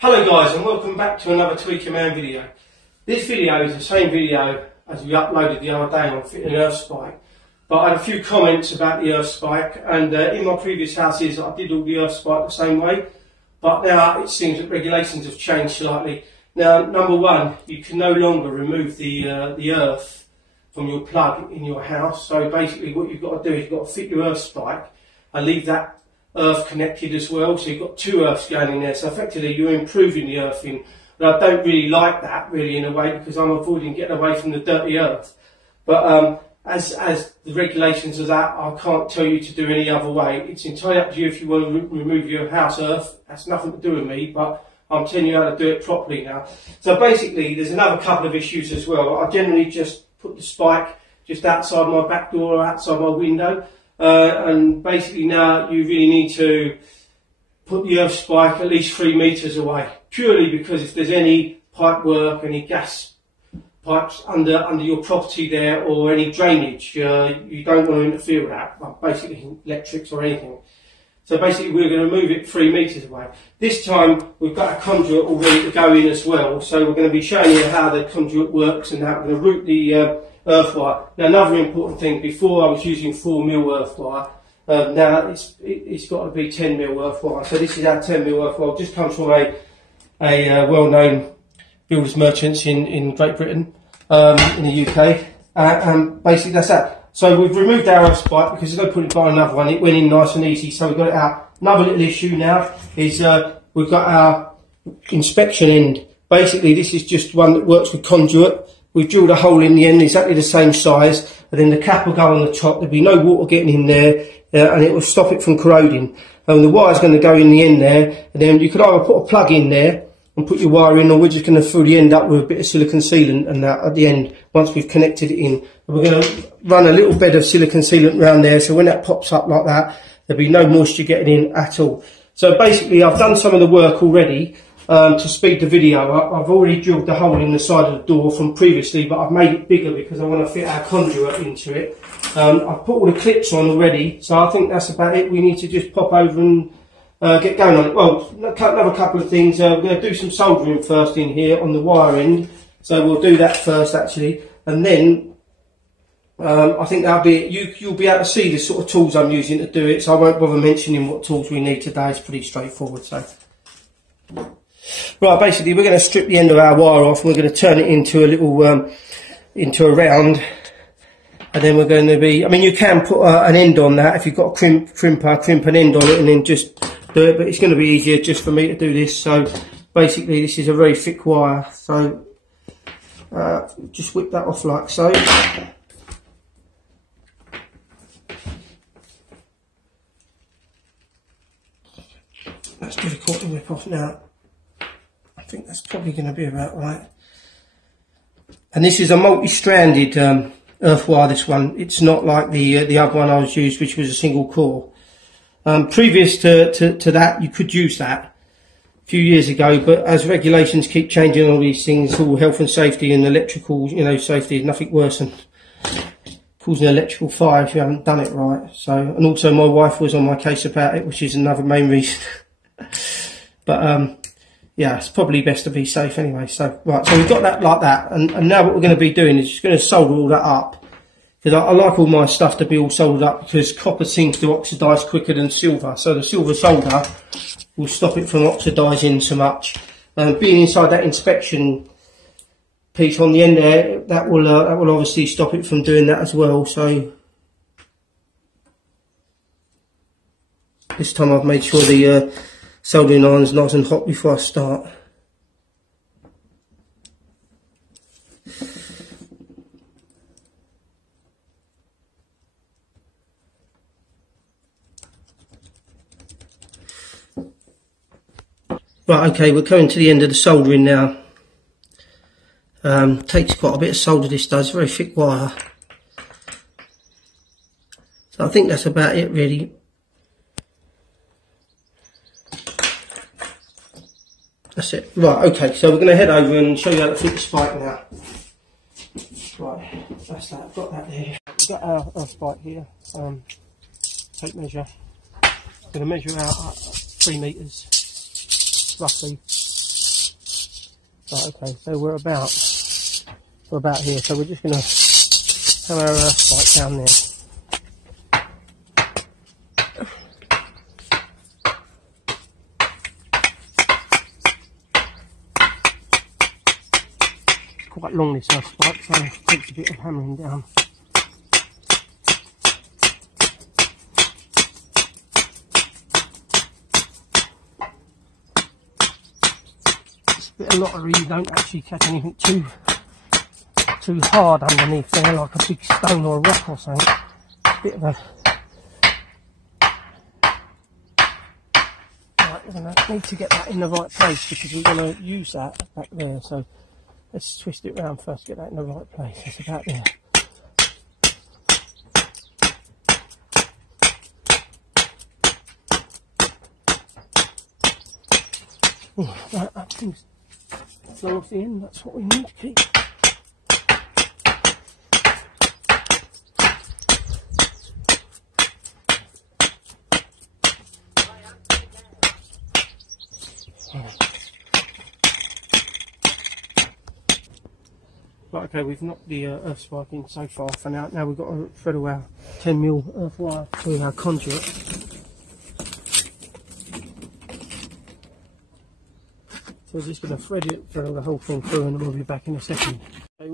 Hello guys, and welcome back to another Tweaker Man video. This video is the same video as we uploaded the other day on fitting an earth spike, but I had a few comments about the earth spike, and in my previous houses I did all the earth spike the same way, but now it seems that regulations have changed slightly. Now, number one, you can no longer remove the earth from your plug in your house. So basically what you've got to do is you've got to fit your earth spike and leave that earth connected as well, so you've got two earths going in there, so effectively you're improving the earthing. And I don't really like that really in a way, because I'm avoiding getting away from the dirty earth, but as the regulations of that, I can't tell you to do any other way. It's entirely up to you if you want to remove your house earth. That's nothing to do with me, but I'm telling you how to do it properly now. So basically there's another couple of issues as well. I generally just put the spike just outside my back door or outside my window. And basically now you really need to put the earth spike at least 3 metres away, purely because if there's any pipe work, any gas pipes under your property there, or any drainage, you don't want to interfere with that, well, basically electrics or anything. So basically we're going to move it 3 metres away. This time we've got a conduit all ready to go in as well, so we're going to be showing you how the conduit works and how we're going to route the earth wire. Now, another important thing, before I was using 4mm earth wire, now it's got to be 10mm earth wire. So this is our 10mm earth wire. It just comes from a well-known builders merchants in Great Britain, in the UK, and basically that's that. So we've removed our earth spike because there's no point in buying another one. It went in nice and easy. So we've got it out. Another little issue now is we've got our inspection end. Basically this is just one that works with conduit. We've drilled a hole in the end, exactly the same size, and then the cap will go on the top. There'll be no water getting in there, and it will stop it from corroding. And the wire's going to go in the end there, and then you could either put a plug in there and put your wire in, or we're just going to fill the end up with a bit of silicone sealant and that at the end, once we've connected it in. And we're going to run a little bed of silicone sealant around there, so when that pops up like that, there'll be no moisture getting in at all. So basically I've done some of the work already. To speed the video up, I've already drilled the hole in the side of the door from previously, but I've made it bigger because I want to fit our conduit into it. I've put all the clips on already, so I think that's about it. We need to just pop over and get going on it. Well, another couple of things. We're going to do some soldering first in here on the wire end, so we'll do that first actually, and then I think that'll be it. You'll be able to see the sort of tools I'm using to do it, so I won't bother mentioning what tools we need today. It's pretty straightforward. So. Right, basically we're going to strip the end of our wire off, and we're going to turn it into a little, into a round, and then we're going to be, I mean you can put an end on that if you've got a crimp an end on it and then just do it, but it's going to be easier just for me to do this. So basically this is a very thick wire, so just whip that off like so. That's difficult to whip off now. I think that's probably going to be about right. And this is a multi-stranded earth wire, this one. It's not like the other one I was used, which was a single core. Previous to that, you could use that a few years ago, but as regulations keep changing on all these things, all health and safety and electrical, safety is nothing worse than causing an electrical fire if you haven't done it right. So, and also my wife was on my case about it, which is another main reason. But yeah, it's probably best to be safe anyway. So, right, so we've got that like that, and now what we're going to be doing is just going to solder all that up, because I like all my stuff to be all soldered up, because copper seems to oxidise quicker than silver, so the silver solder will stop it from oxidising so much. Being inside that inspection piece on the end there, that will obviously stop it from doing that as well. So this time I've made sure the soldering iron's nice and hot before I start. Right, okay, we're coming to the end of the soldering now. Takes quite a bit of solder, this does, very thick wire. So I think that's about it really. That's it. Right, okay, so we're going to head over and show you how to fit the spike now. Right, that's that, I've got that there. We've got our spike here. Tape measure. I'm going to measure out 3 metres, roughly. Right, okay, so we're about here, so we're just going to have our earth spike down there. It's quite long, this earth spike, so it takes a bit of hammering down. A lot of you don't actually catch anything too hard underneath there, like a big stone or a rock or something. A bit of a... Right, we're going to need to get that in the right place because we're going to use that back there. So let's twist it around first, get that in the right place. That's about there. Oh, right, that thing's flow off the end, that's what we need to keep. Right, okay, we've knocked the earth spike in so far for now. Now we've got to thread our 10mm earth wire to our conduit. So we're just going to thread it, thread the whole thing through, and we'll be back in a second. Okay,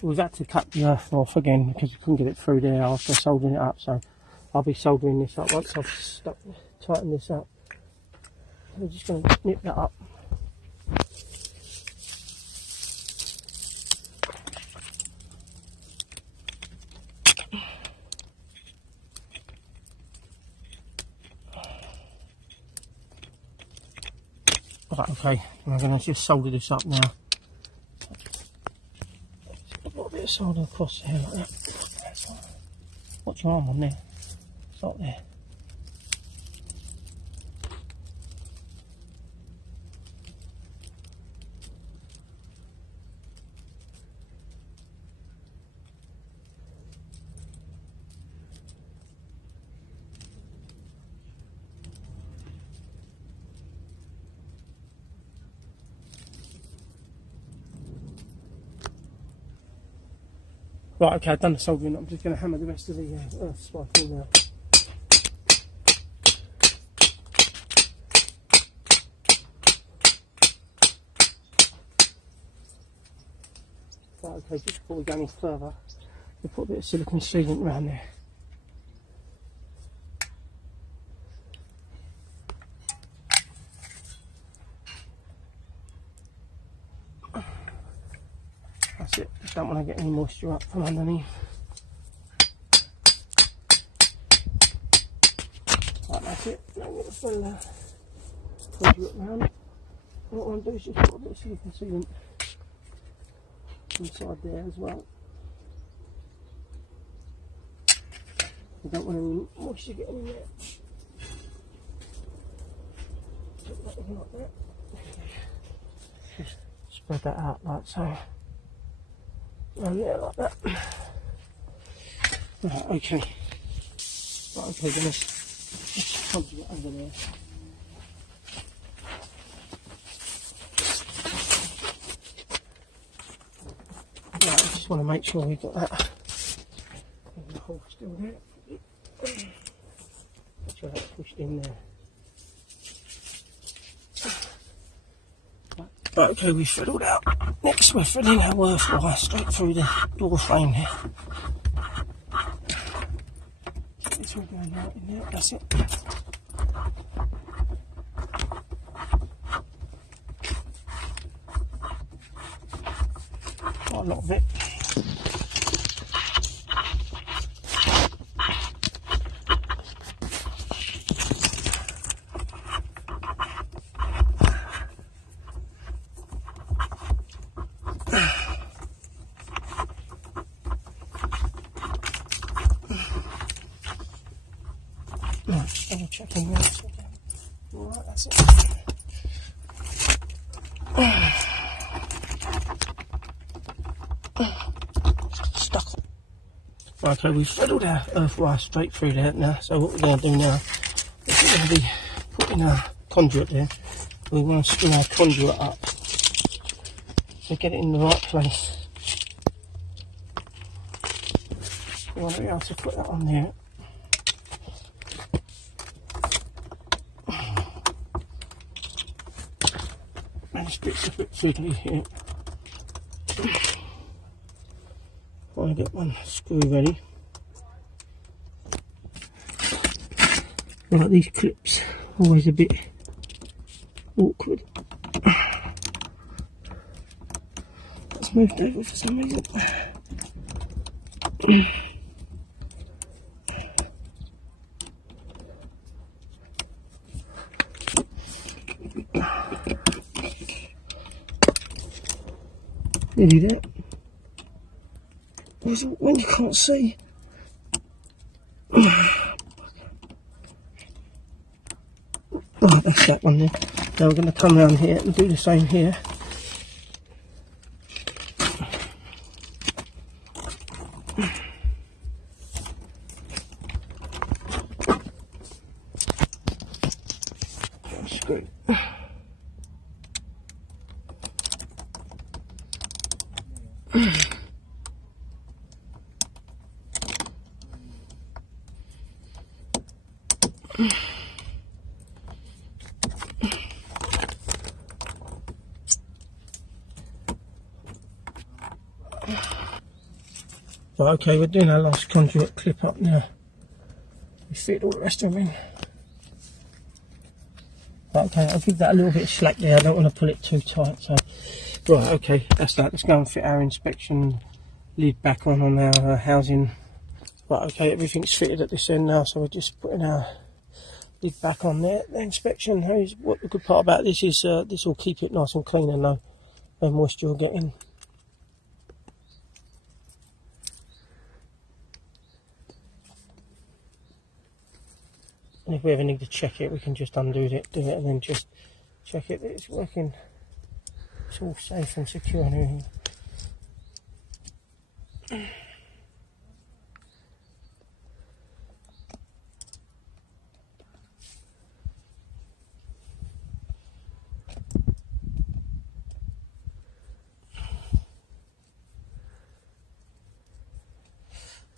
we've had to cut the earth off again because we couldn't get it through there after soldering it up. So I'll be soldering this up once I've tightened this up. We're just going to nip that up. Right, okay, I'm going to just solder this up now. Just put a little bit of solder across there like that. Watch your arm on there. Stop there. Right, okay, I've done the soldering. I'm just going to hammer the rest of the earth spike in now. Right, okay, just before we go any further, we'll put a bit of silicone sealant around there. That's it, just don't want to get any moisture up from underneath. Right, that's it. Now I'm going to fill the conduit around it. What I want to do is just put a bit of silicone sealant inside there as well. I don't want any moisture getting in there. Put that in like that. Just spread that out like so. And there like that. Right, okay. Right, okay, then let's conjure it over there. Right, I just want to make sure we've got that. The hole still there. Make sure that's pushed in there. Right, okay, we've fiddled out. Next, we're threading our earth wire straight through the door frame here. It's all going right in there, that's it. Quite a lot of it. Double checking this. Alright, that's it. Stuck. Okay, we've fiddled our earth wire straight through there now. So what we're going to do now is we're going to be putting our conduit there. we want to screw our conduit up. So get it in the right place. We want to be able to put that on there. And this bit's a bit fiddly here. I want to get one screw ready. Like these clips, always a bit awkward. It's moved over for some reason. Nearly there. When you can't see. Oh, that's that one there. Now we're going to come around here and do the same here. Screw. Right, okay, we're doing our last conduit clip up now. We fit all the rest of them in. Right, okay, I'll give that a little bit of slack there. I don't want to pull it too tight. So, right, okay, that's that. Let's go and fit our inspection lid back on our housing. Right, okay, everything's fitted at this end now, so we're just putting our lid back on there. The inspection, what the good part about this is this will keep it nice and clean and no moisture will get in. And if we ever need to check it, we can just undo it, do it, and then just check it that it's working. It's all safe and secure and everything.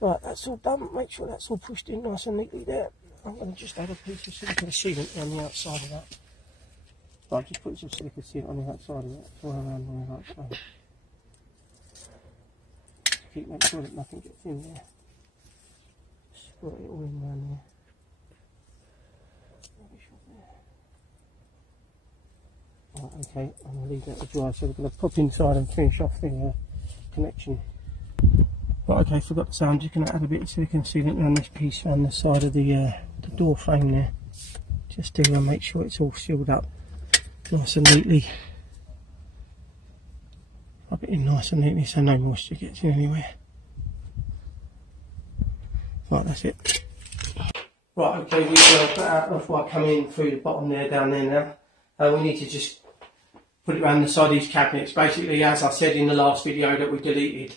Right, that's all done. Make sure that's all pushed in nice and neatly there. I'm going to just add a piece of silicone sealant on the outside of that. Right, just put some silicone sealant on the outside of that, all around on the outside. Make sure that nothing gets in there. Squirt it all in around there. Right, okay, I'm going to leave that to dry, so we're going to pop inside and finish off the connection. Right, okay, forgot to say, I'm just going to add a bit of silicone sealant around this piece on the side of the door frame there, just to make sure it's all sealed up nice and neatly. Rub it in nice and neatly so no moisture gets in anywhere. Right, that's it. Right, okay, we've got our off-wire coming in through the bottom there, down there now. We need to just put it around the side of these cabinets. Basically, as I said in the last video that we deleted,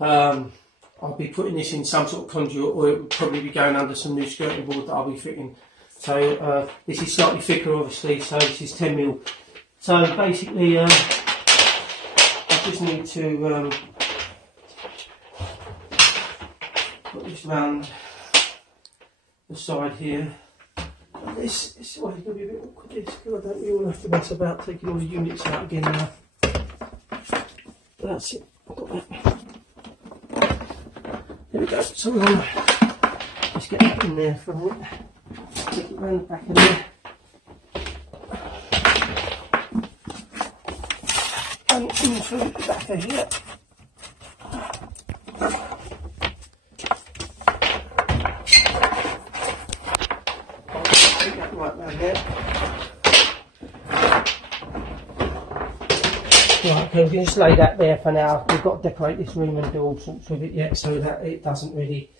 I'll be putting this in some sort of conduit, or it will probably be going under some new skirting board that I'll be fitting. So this is slightly thicker obviously, so this is 10mm. So basically I just need to put this round the side here. And this is going to be a bit awkward, this, because I don't really want to have to mess about taking all the units out again now. But that's it, I've got that. There we go, so we're going to just get that in there for a minute. Take it round the back of there. And in through the back of here. Take that right round there. Right, okay, we can just lay that there for now. We've got to decorate this room and do all sorts with it yet, so that it doesn't really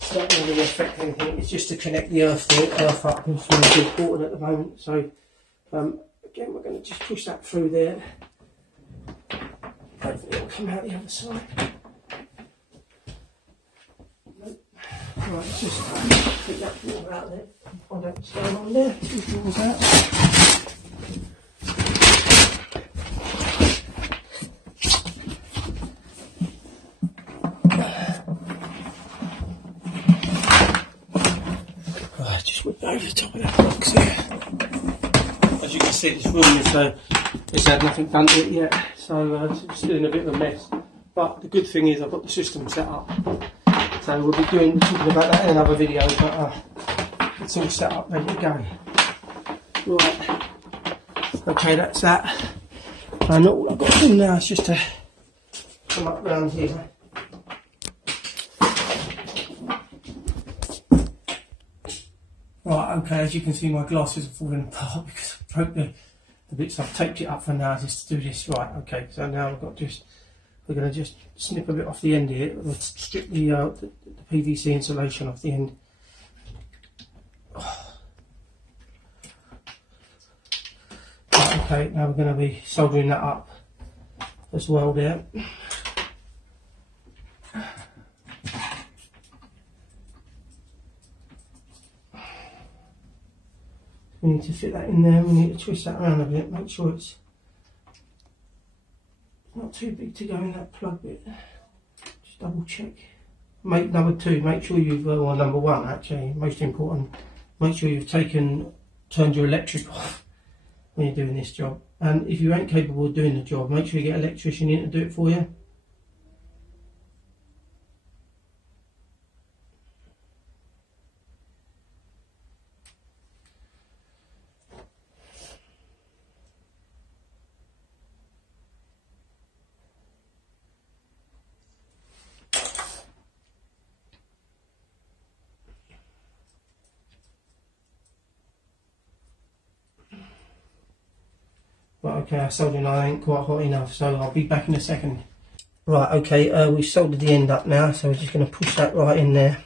affect anything. It's just to connect the earth up, which is really important at the moment. So again, we're going to just push that through there. Hopefully it'll come out the other side. Nope. Right, let's just take that drawer out there. Find out what's going on there. Two drawers out. over the top of that box here. As you can see, this room is had nothing done to it yet, so it's still in a bit of a mess. But the good thing is I've got the system set up, so we'll be talking about that in another video. But it's all set up, ready to go. Right, okay, that's that. And all I've got to do now is just to come up round here. Right, okay, as you can see, my glasses are falling apart because I broke the bits. I've taped it up for now just to do this. Right, okay, so now we're going to just snip a bit off the end here. We'll strip the PVC insulation off the end. Right, okay, now we're going to be soldering that up as well there. We need to fit that in there, we need to twist that around a bit, make sure it's not too big to go in that plug bit. Just double check. Make number 2, make sure you've, or number 1 actually, most important, make sure you've turned your electric off when you're doing this job. And if you ain't capable of doing the job, make sure you get an electrician in to do it for you. Right, okay, our soldering iron ain't quite hot enough, so I'll be back in a second. Right, okay, we've soldered the end up now, so we're just going to push that right in there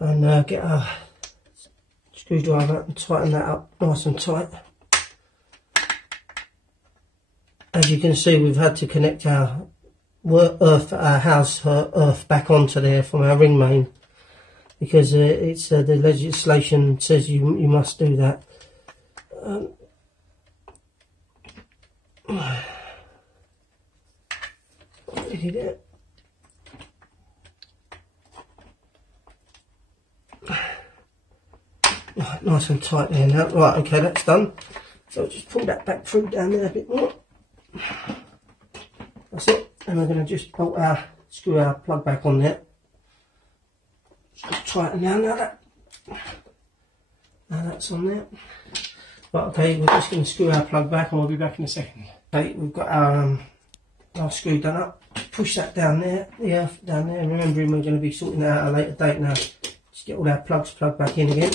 and get our screwdriver and tighten that up nice and tight. As you can see, we've had to connect our house earth back onto there from our ring main because it's the legislation says you must do that. Right, nice and tight there now. Right, okay, that's done. So I'll just pull that back through down there a bit more. That's it. And we're going to just screw our plug back on there. Just tighten down now that's on there. Right, okay, we're just going to screw our plug back and we'll be back in a second. Okay, we've got our screw done up. Push that down there, the earth down there, and remembering we're going to be sorting that out at a later date now. Just get all our plugs plugged back in again.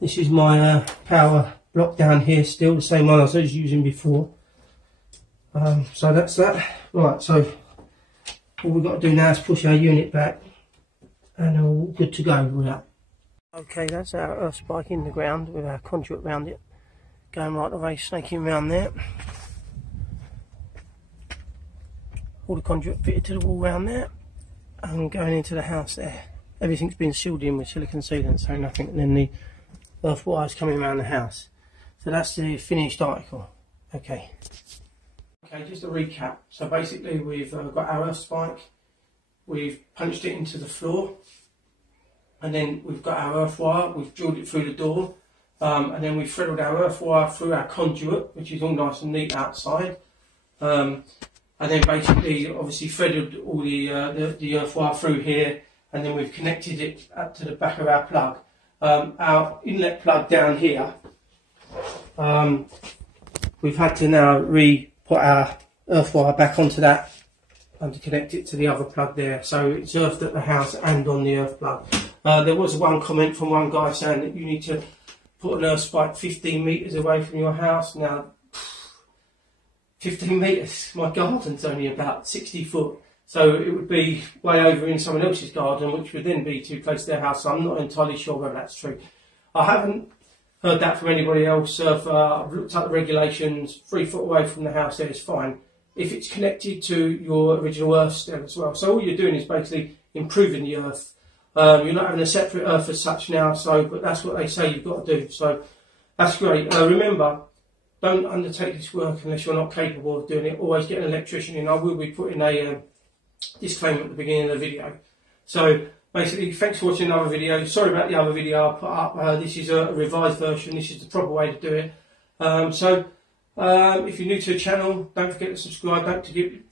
This is my power block down here still, the same one I was using before. So that's that. Right, so all we've got to do now is push our unit back and we're all good to go with that. Okay, that's our earth spike in the ground with our conduit around it. Going right away, snaking around there. All the conduit fitted to the wall around there and going into the house there. Everything's been sealed in with silicone sealant, so nothing, and then the earth wires coming around the house. So that's the finished article. Okay. Okay, just a recap. So basically we've got our earth spike, we've punched it into the floor, and then we've got our earth wire, we've drilled it through the door, and then we've threaded our earth wire through our conduit, which is all nice and neat outside. And then basically, obviously, threaded all the earth wire through here, and then we've connected it up to the back of our plug. Our inlet plug down here, we've had to now put our earth wire back onto that and to connect it to the other plug there. So it's earthed at the house and on the earth plug. There was one comment from one guy saying that you need to put an earth spike 15 metres away from your house. Now, 15 metres, my garden's only about 60 foot, so it would be way over in someone else's garden, which would then be too close to their house, so I'm not entirely sure whether that's true. I haven't heard that from anybody else. I've looked at the regulations, 3 foot away from the house there is fine, if it's connected to your original earth stem as well. So all you're doing is basically improving the earth. You're not having a separate earth as such now, but that's what they say you've got to do, so that's great. Remember, don't undertake this work unless you're not capable of doing it. Always get an electrician in. I will be putting a disclaimer at the beginning of the video. So basically, thanks for watching another video. Sorry about the other video I put up. This is a revised version. This is the proper way to do it. If you're new to the channel, don't forget to subscribe. Don't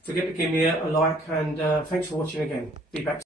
forget to give me a like. And thanks for watching again. Be back.